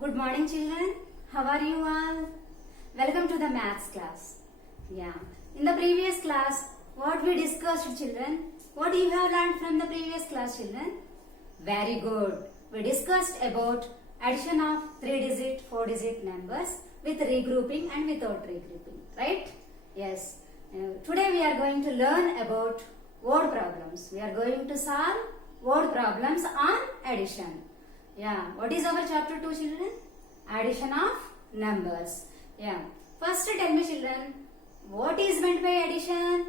Good morning, children. How are you all? Welcome to the maths class. Yeah. In the previous class, what we discussed, children? What you have learned from the previous class, children? Very good. We discussed about addition of 3-digit, 4-digit numbers with regrouping and without regrouping. Right? Yes. Today we are going to learn about word problems. We are going to solve word problems on addition. Yeah, what is our chapter 2, children? Addition of numbers. Yeah. First tell me, children, what is meant by addition?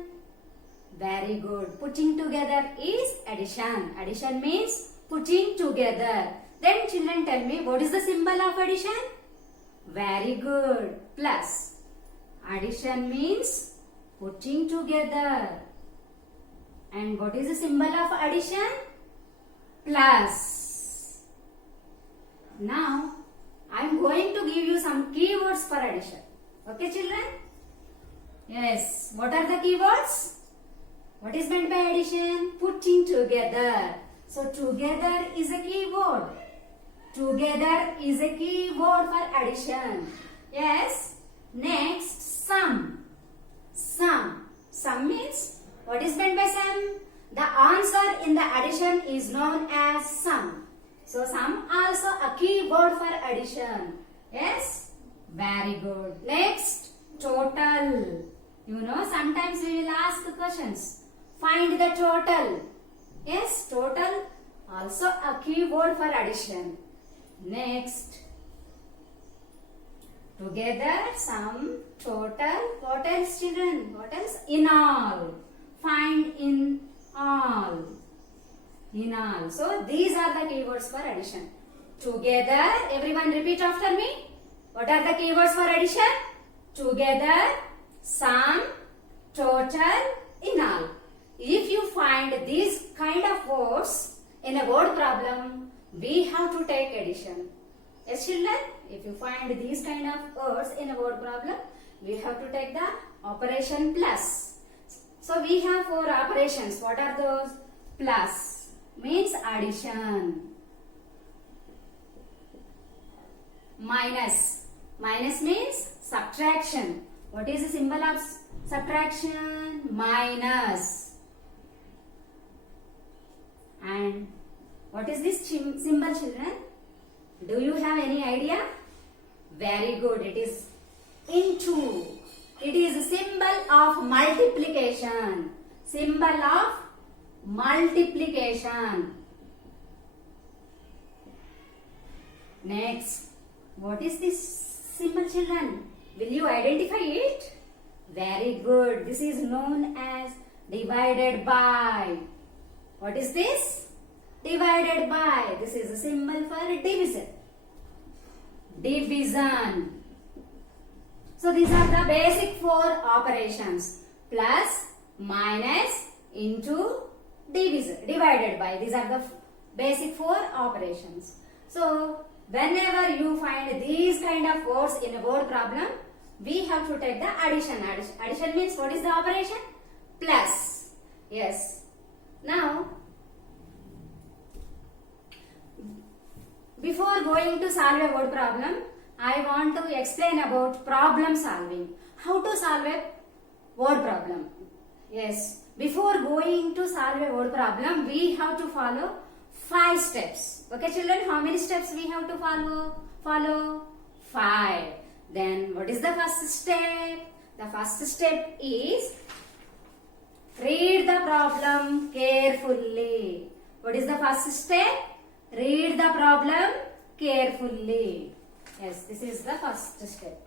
Very good. Putting together is addition. Addition means putting together. Then children tell me, what is the symbol of addition? Very good. Plus. Addition means putting together. And what is the symbol of addition? Plus. Now, I am going to give you some keywords for addition. Okay, children? Yes. What are the keywords? What is meant by addition? Putting together. So, together is a keyword. Together is a keyword for addition. Yes. Next, sum. Sum. Sum means, what is meant by sum? The answer in the addition is known as sum. So, sum also a keyword for addition. Yes? Very good. Next, total. You know, sometimes we will ask questions. Find the total. Yes, total also a keyword for addition. Next, together, sum, total. What else, children? What else? In all. Find in all. In all. So, these are the keywords for addition. Together, everyone repeat after me. What are the keywords for addition? Together, sum, total, in all. If you find these kind of words in a word problem, we have to take addition. Yes, children? If you find these kind of words in a word problem, we have to take the operation plus. So, we have 4 operations. What are those? Plus means addition. Minus. Minus means subtraction. What is the symbol of subtraction? Minus. And what is this symbol, children? Do you have any idea? Very good. It is into. It is a symbol of multiplication. Symbol of multiplication. Next, what is this symbol, children? Will you identify it? Very good. This is known as divided by. What is this? Divided by. This is a symbol for division. Division. So these are the basic 4 operations. Plus, minus, into, division, divided by. These are the basic 4 operations. So, whenever you find these kind of words in a word problem, we have to take the addition. Addition means what is the operation? Plus. Yes. Now, before going to solve a word problem, I want to explain about problem solving. How to solve a word problem. Yes. Before going to solve a word problem, we have to follow 5 steps. Okay, children, how many steps we have to follow? Follow 5. Then, what is the first step? The first step is read the problem carefully. What is the first step? Read the problem carefully. Yes, this is the first step.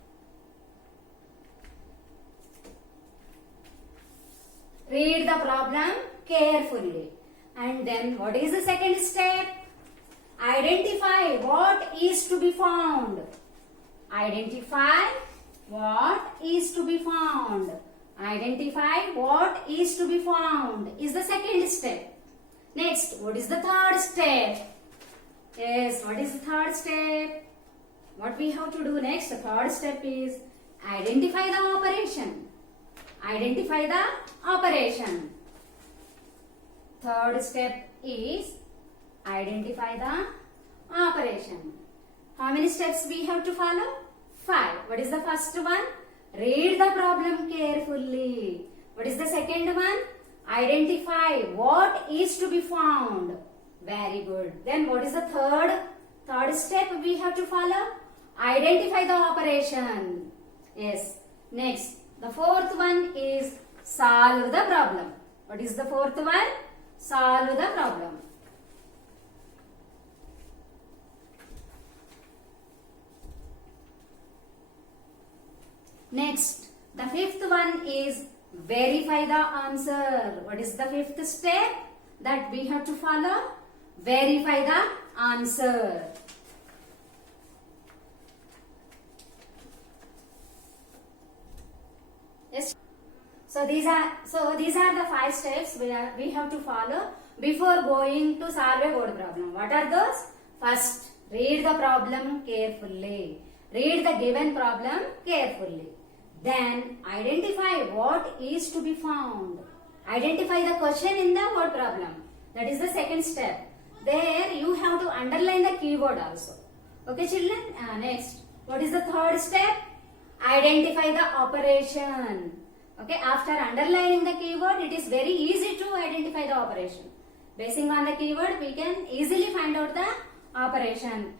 Read the problem carefully. And then what is the second step? Identify what is to be found. Identify what is to be found. Identify what is to be found is the second step. Next, what is the third step? Yes, what is the third step? What we have to do next? The third step is identify the operation. Identify the operation. Third step is identify the operation. How many steps we have to follow? 5. What is the first one? Read the problem carefully. What is the second one? Identify what is to be found. Very good. Then what is the third step we have to follow? Identify the operation. Yes. Next, the fourth one is solve the problem. What is the fourth one? Solve the problem. Next, the fifth one is verify the answer. What is the fifth step that we have to follow? Verify the answer. Yes. So these are the 5 steps we have to follow before going to solve a board problem. What are those? First, read the problem carefully. Read the given problem carefully. Then identify what is to be found. Identify the question in the word problem. That is the second step. There you have to underline the keyword also. Okay children? Next, what is the third step? Identify the operation. Okay, after underlining the keyword, it is very easy to identify the operation. Basing on the keyword, we can easily find out the operation,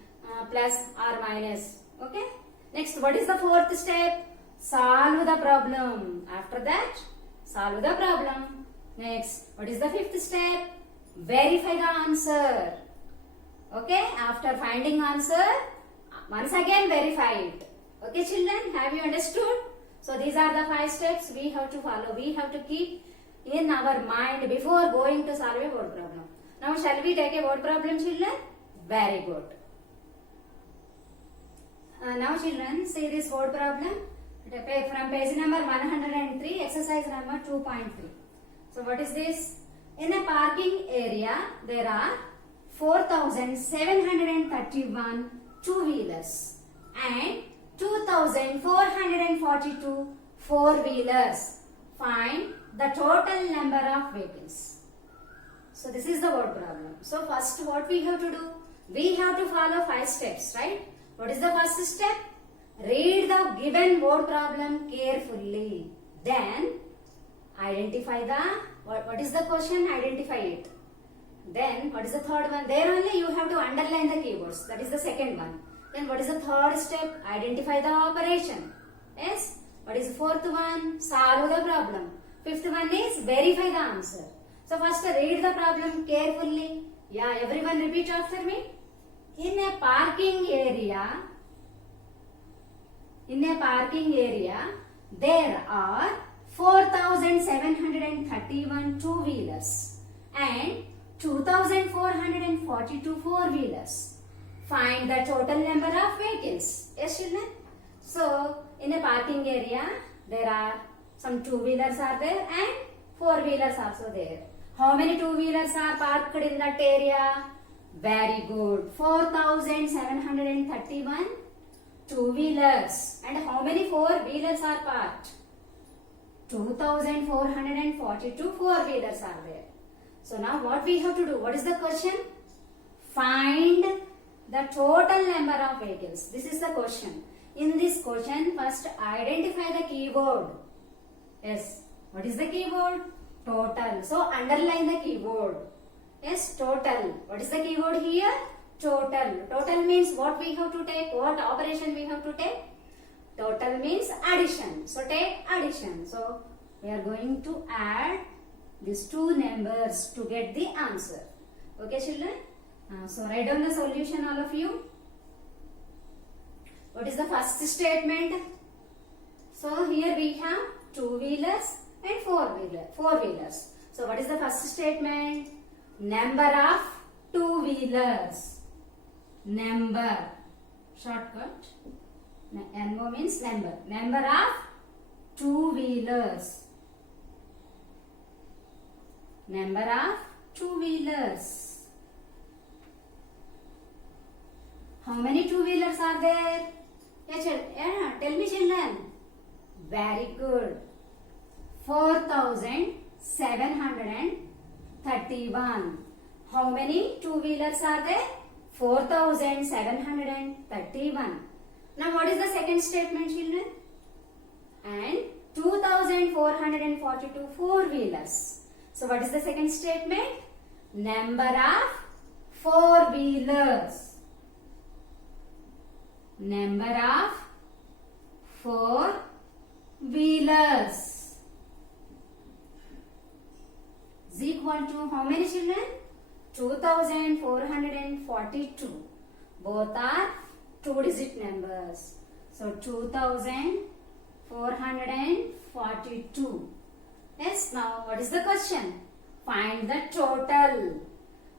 plus or minus. Okay. Next, what is the fourth step? Solve the problem. After that, solve the problem. Next, what is the fifth step? Verify the answer. Okay, after finding answer, once again verify it. Okay children, have you understood? So these are the 5 steps we have to follow. We have to keep in our mind before going to solve a word problem. Now shall we take a word problem children? Very good. Now children, see this word problem from page number 103, exercise number 2.3. So what is this? In a parking area, there are 4,731 two-wheelers and 2,442 four-wheelers. Find the total number of vehicles. So this is the word problem. So first what we have to do? We have to follow 5 steps, right? What is the first step? Read the given word problem carefully. Then identify what is the question? Identify it. Then what is the third one? There only you have to underline the keywords. That is the second one. Then what is the third step? Identify the operation. Yes. What is the fourth one? Solve the problem. Fifth one is verify the answer. So first read the problem carefully. Yeah, everyone repeat after me. In a parking area, there are 4,731 two-wheelers and 2,442 four-wheelers. Find the total number of vehicles. Yes, children? So, in a parking area, there are some two-wheelers are there and four-wheelers also there. How many two-wheelers are parked in that area? Very good. 4,731 two-wheelers. And how many four-wheelers are parked? 2,442 four-wheelers are there. So now what we have to do? What is the question? Find the total number of vehicles. This is the question. In this question, first identify the keyword. Yes. What is the keyword? Total. So underline the keyword. Yes, total. What is the keyword here? Total. Total means what we have to take? What operation we have to take? Total means addition. So take addition. So we are going to add these two numbers to get the answer. Okay children? So write down the solution all of you. What is the first statement? So here we have two-wheelers and four-wheelers. So what is the first statement? Number of two-wheelers. Number. Shortcut. NO means number. Number of two-wheelers. Number of two-wheelers. How many two-wheelers are there? Yeah, tell me children. Very good. 4,731. How many two-wheelers are there? 4,731. Now what is the second statement, children? And 2,442 four-wheelers. So what is the second statement? Number of four-wheelers. Number of four-wheelers is equal to how many, children? 2,442. Both are two-digit numbers. So 2,442. Yes, now what is the question? Find the total.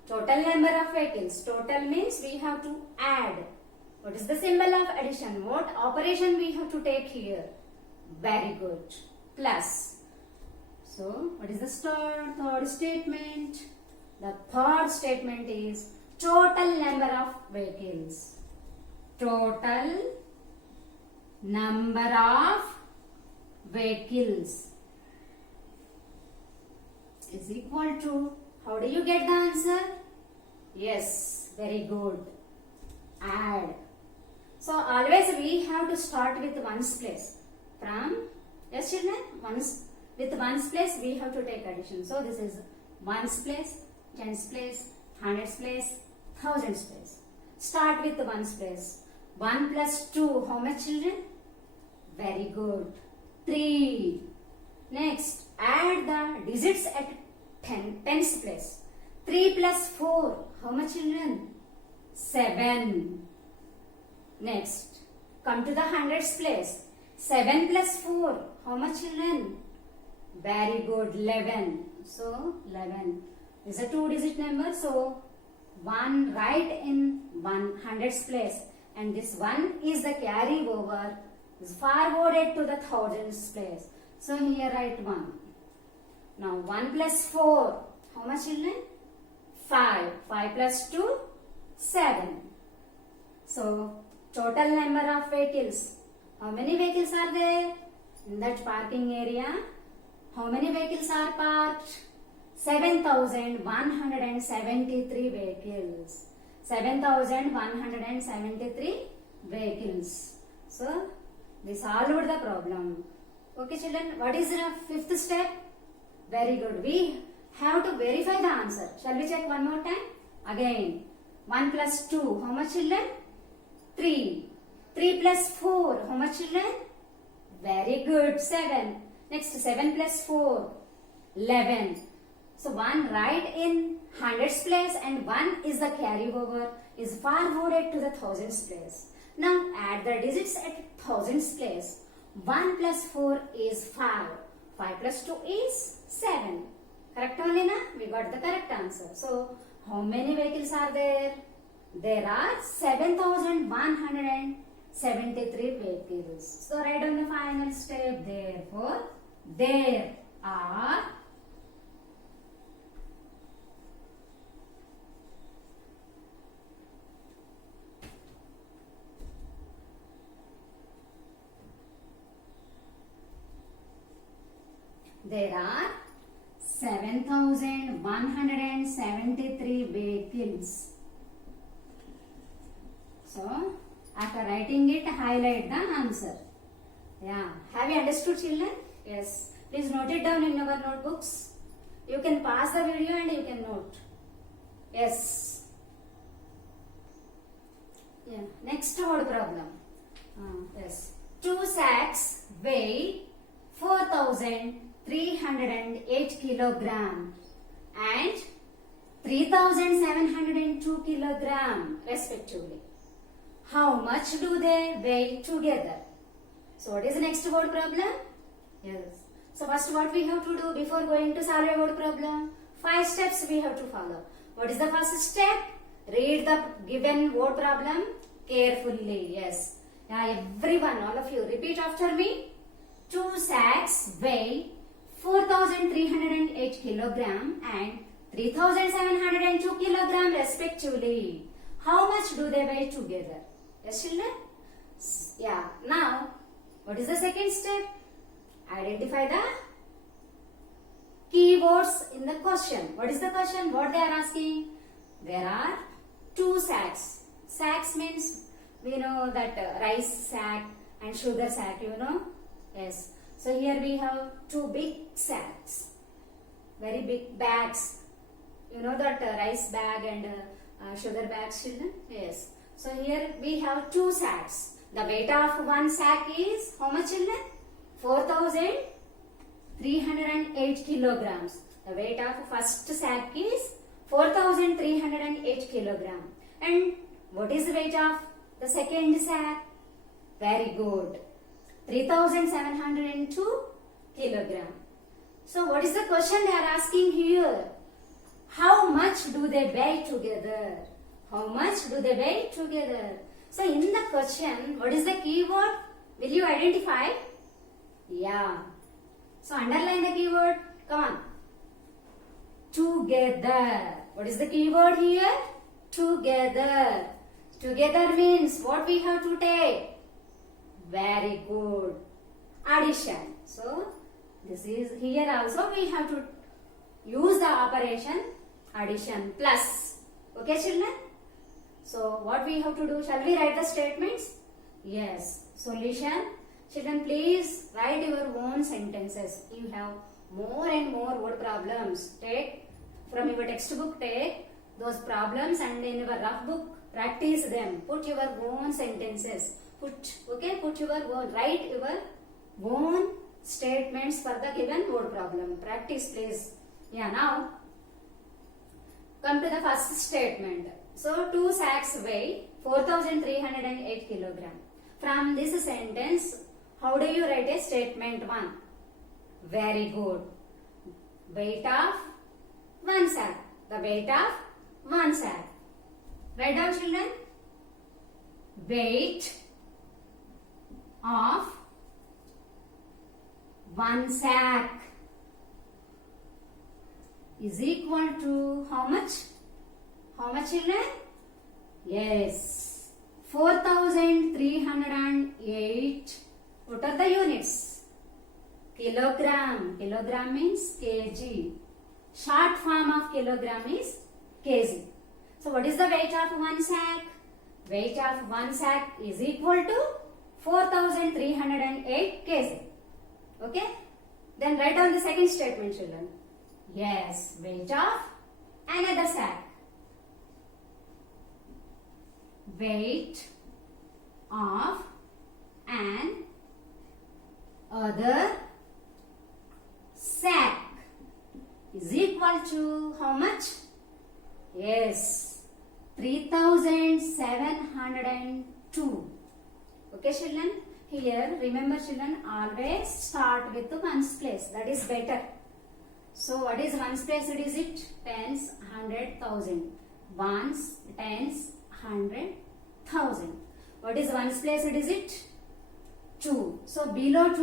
Total number of vehicles. Total means we have to add. What is the symbol of addition? What operation we have to take here? Very good. Plus. So, what is the third statement? The third statement is total number of vehicles. Total number of vehicles is equal to, how do you get the answer? Yes, very good. Add. So always we have to start with ones place. From, yes children, with ones place we have to take addition. So this is ones place, tens place, hundreds place, thousands place. Start with ones place. 1 plus 2, how much children? Very good. 3. Next, add the digits at tens place. 3 plus 4, how much children? 7. Next, come to the hundreds place. 7 plus 4, how much children? Very good, 11. So, 11 is a two-digit number. So, 1 write in 100s place. And this 1 is the carry over. Is forwarded to the thousands place. So, here write 1. Now, 1 plus 4, how much children? 5. 5 plus 2, 7. So, total number of vehicles. How many vehicles are there in that parking area? How many vehicles are parked? 7,173 vehicles. 7,173 vehicles. So, we solved the problem. Okay children, what is the fifth step? Very good. We have to verify the answer. Shall we check one more time? Again, 1 plus 2, how much children? 3. 3 plus 4, how much children? Very good, 7. Next, 7 plus 4, 11. So, 1 write in hundreds place and 1 is the carry over, is forwarded to the thousands place. Now, add the digits at thousands place. 1 plus 4 is 5. 5 plus 2 is 7. Correct only na? We got the correct answer. So, how many vehicles are there? There are 7,173 vehicles. So, write down the final step. Therefore, there are there are 7,173 vehicles. So, after writing it, highlight the answer. Yeah. Have you understood, children? Yes. Please note it down in your notebooks. You can pause the video and you can note. Yes. Yeah. Next word problem. Yes. 2 sacks weigh 4,308 kilogram and 3,702 kilogram respectively. How much do they weigh together? So what is the next word problem? Yes. So first what we have to do before going to solve a word problem? 5 steps we have to follow. What is the first step? Read the given word problem carefully. Yes. Now everyone, all of you, repeat after me. 2 sacks weigh 4,308 kilogram and 3,702 kilogram respectively. How much do they weigh together? Yes, children? Yeah. Now, what is the second step? Identify the keywords in the question. What is the question? What they are asking? There are two sacks. Sacks means we know that rice sack and sugar sack, you know. Yes. So here we have two big sacks, very big bags. You know that rice bag and sugar bags, children? Yes. So here we have two sacks. The weight of one sack is how much, children? 4,308 kilograms. The weight of first sack is 4,308 kilograms. And what is the weight of the second sack? Very good. 3,702 kilograms. So what is the question they are asking here? How much do they weigh together? How much do they weigh together? So in the question, what is the keyword? Will you identify? Yeah. So underline the keyword. Come on. Together. What is the keyword here? Together. Together means what we have to take? Very good. Addition. So this is here also we have to use the operation addition plus. Okay, children? So what we have to do? Shall we write the statements? Yes. Solution. Children, please write your own sentences. You have more and more word problems. Take from your textbook, take those problems and in your rough book, practice them. Put your own sentences. Put your own, write your own statements for the given word problem. Practice, please. Yeah, now come to the first statement. So, two sacks weigh 4,308 kilograms. From this sentence, how do you write a statement 1? Very good. Weight of one sack. The weight of one sack. Write down, children. Weight of one sack is equal to how much? How much, children? Yes, 4,308. What are the units? Kilogram. Kilogram means kg. Short form of kilogram is kg. So what is the weight of one sack? Weight of one sack is equal to 4,308 kg. Okay? Then write down the second statement, children. Yes, weight of another sack. Weight of an other sack is equal to how much? Yes, 3,702. Okay, children? Here, remember, children, always start with the ones place. That is better. So, what is ones place digit? Tens, 100,000. Ones, tens, 100,000. What is ones place digit? 2. So, below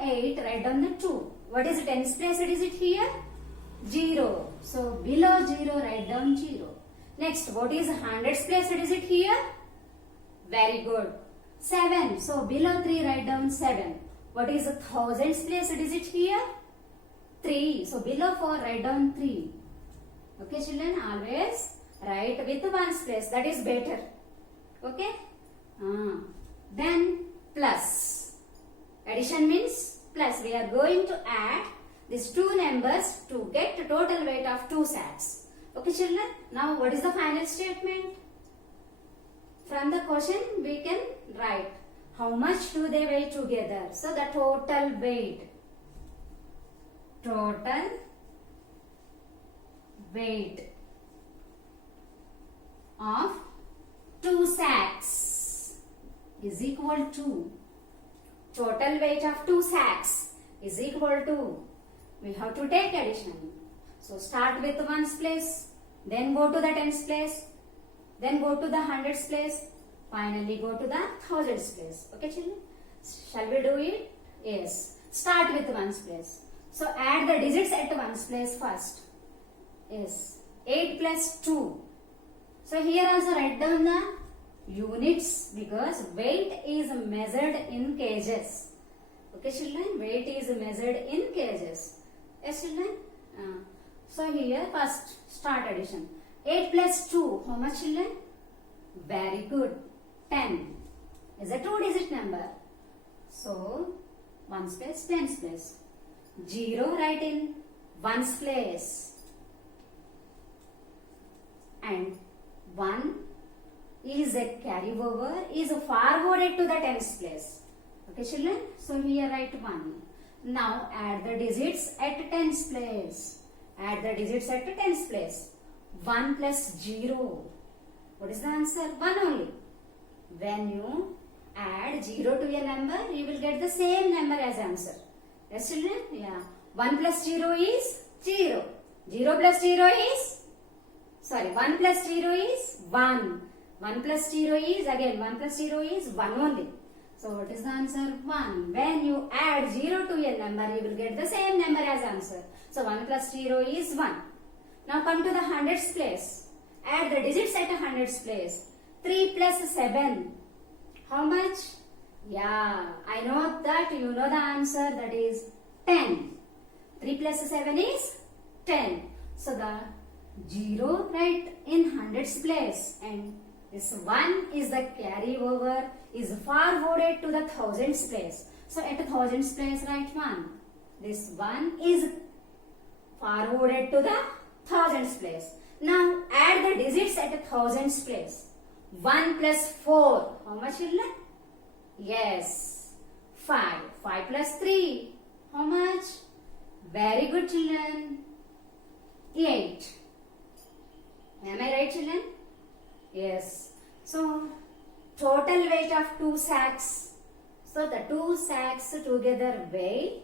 8, write down the 2. What is tens place digit here? 0. So, below 0, write down 0. Next, what is hundreds place digit here? Very good. 7. So, below 3, write down 7. What is thousands place digit here? 3. So, below 4, write down 3. Okay, children, always write with ones place. That is better. Okay? Then, plus. Addition means plus. We are going to add these two numbers to get the total weight of two sacks. Okay, children? Now, what is the final statement? From the question, we can write how much do they weigh together. So, the total weight. Total weight of two sacks is equal to total weight of two sacks is equal to, we have to take addition. So, start with ones place, then go to the tens place, then go to the hundreds place, finally go to the thousands place. Okay, children? Shall we do it? Yes. Start with ones place. So, add the digits at ones place first. Yes. 8 plus 2. So, here also write down the units because weight is measured in kgs. Okay, children? Weight is measured in kgs. Yes, children? So, here first start addition. 8 plus 2, how much children? Very good. 10 is a two-digit number. So, 1's place, 10's place. 0 write in 1's place. And 1 is a carryover, is forwarded to the 10's place. Okay children? So, here write 1. Now, add the digits at 10's place. Add the digits at 10's place. 1 plus 0. What is the answer? 1 only. When you add 0 to a number, you will get the same number as answer. Yes children? Yeah. 1 plus 0 is 0. 0 plus 0 is? Sorry, 1 plus 0 is 1. 1 plus 0 is, again 1 plus 0 is 1 only. So what is the answer? 1. When you add 0 to a number, you will get the same number as answer. So 1 plus 0 is 1. Now come to the hundreds place. Add the digits at a hundreds place. 3 plus 7. How much? Yeah, I know that you know the answer, that is 10. 3 plus 7 is 10. So the 0 right in hundreds place, and this 1 is the carryover, is forwarded to the thousands place. So at thousands place write 1. This 1 is forwarded to the thousands place. Now add the digits at thousands place. 1 plus 4. How much children? Yes. 5. 5 plus 3. How much? Very good children. 8. Am I right children? Yes. So total weight of 2 sacks. So the 2 sacks together weigh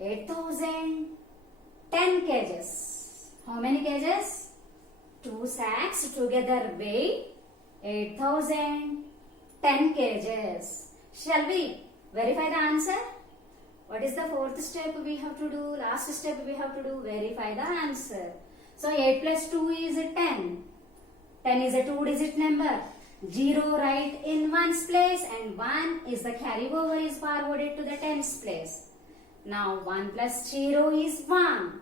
8,010 kgs. How many kgs? 2 sacks together weigh 8,010 kgs. Shall we verify the answer? What is the fourth step we have to do? Last step we have to do, verify the answer. So 8 plus 2 is 10. 10 is a two-digit number. 0 write in 1's place, and 1 is the carryover, is forwarded to the 10's place. Now 1 plus 0 is 1.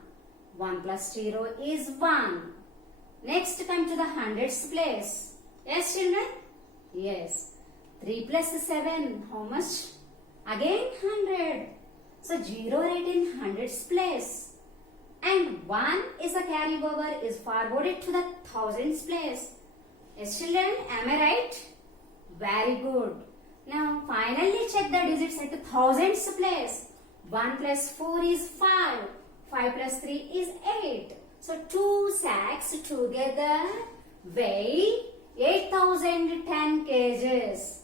1 plus 0 is 1. Next come to the hundreds place. Yes children? Yes. 3 plus 7, how much? Again 100. So 0 write in hundreds place. And 1 is a carryover, is forwarded to the thousands place. Yes children, am I right? Very good. Now finally check the digits at the thousands place. 1 plus 4 is 5. 5 plus 3 is 8. So 2 sacks together weigh 8,010 kgs.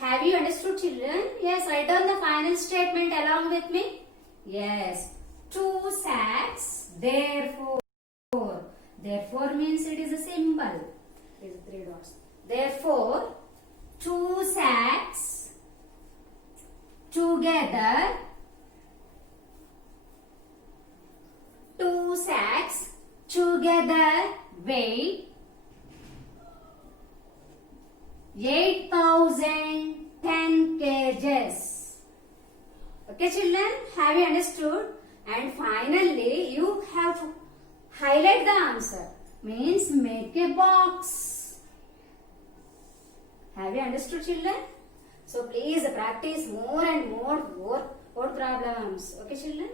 Have you understood children? Yes, write down the final statement along with me. Yes, 2 sacks, therefore. Therefore means it is a symbol. It is 3 dots. Therefore, 2 sacks together, 2 sacks together weigh 8,010 kgs. Okay children, have you understood? And finally, you have to highlight the answer. Means make a box. Have you understood children? So please practice more and more problems. Okay children?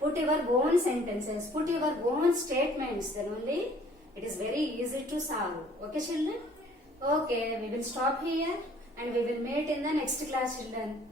Put your own sentences, put your own statements, then only it is very easy to solve. Okay children? Okay, we will stop here and we will meet in the next class children.